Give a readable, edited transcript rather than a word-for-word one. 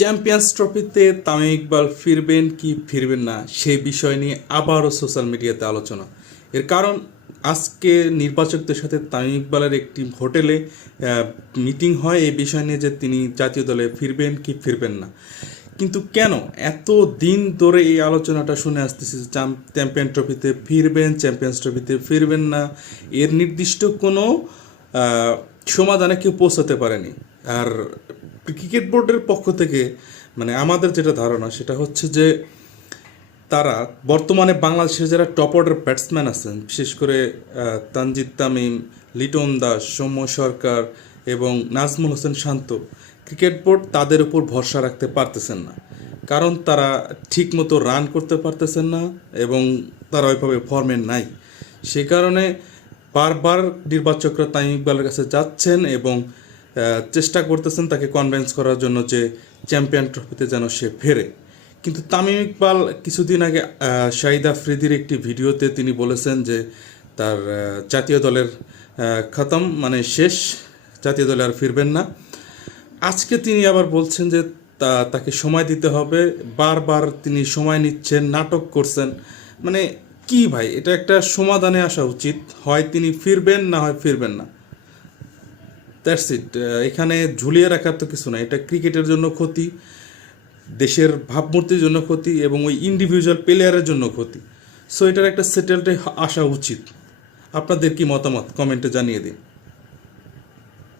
Champions ট্রফিতে তামিম ইকবাল ফিরবেন কি ফিরবেন না সেই বিষয় নিয়ে আবারও সোশ্যাল মিডিয়াতে আলোচনা। এর কারণ আজকে নির্বাচকদের সাথে তামিম ইকবালের একটি হোটেলে মিটিং হয় এই বিষয় নিয়ে যে তিনি জাতীয় দলে ফিরবেন কি ফিরবেন না। কিন্তু কেন এত দিন ধরে এই আলোচনাটা শুনে আসতেছি চ্যাম্পিয়ন ট্রফিতে ফিরবেন, চ্যাম্পিয়ন্স ট্রফিতে ফিরবেন না, এর নির্দিষ্ট কোনো সমাধানে কেউ পৌঁছাতে পারেনি। আর ক্রিকেট বোর্ডের পক্ষ থেকে মানে আমাদের যেটা ধারণা সেটা হচ্ছে যে তারা বর্তমানে বাংলাদেশের যারা টপ অর্ডার ব্যাটসম্যান আছেন, বিশেষ করে তানজিদ তামিম, লিটন দাস, সৌম্য সরকার এবং নাজমুল হোসেন শান্ত, ক্রিকেট বোর্ড তাদের উপর ভরসা রাখতে পারতেছেন না। কারণ তারা ঠিকমতো রান করতে পারতেছেন না এবং তারা ওইভাবে ফর্মে নাই। সে কারণে বারবার নির্বাচকরা তামিম ইকবালের কাছে যাচ্ছেন এবং চেষ্টা করতেছেন তাকে কনভিন্স করার জন্য যে চ্যাম্পিয়ন ট্রফিতে যেন সে ফেরে। কিন্তু তামিম ইকবাল কিছুদিন আগে শাহিদ আফ্রিদির একটি ভিডিওতে তিনি বলেছেন যে তার জাতীয় দলের খতম, মানে শেষ, জাতীয় দলে আর ফিরবেন না। আজকে তিনি আবার বলছেন যে তাকে সময় দিতে হবে, বারবার তিনি সময় নিচ্ছেন, নাটক করছেন। মানে কি ভাই, এটা একটা সমাধানে আসা উচিত, হয় তিনি ফিরবেন না হয় ফিরবেন না, দ্যাটস ইট। এখানে ঝুলিয়ে রাখার তো কিছু না। এটা ক্রিকেটের জন্য ক্ষতি, দেশের ভাবমূর্তির জন্য ক্ষতি এবং ওই ইন্ডিভিজুয়াল প্লেয়ারের জন্য ক্ষতি। সো এটার একটা সেটেলডে আসা উচিত। আপনাদের কি মতামত কমেন্টে জানিয়ে দিন।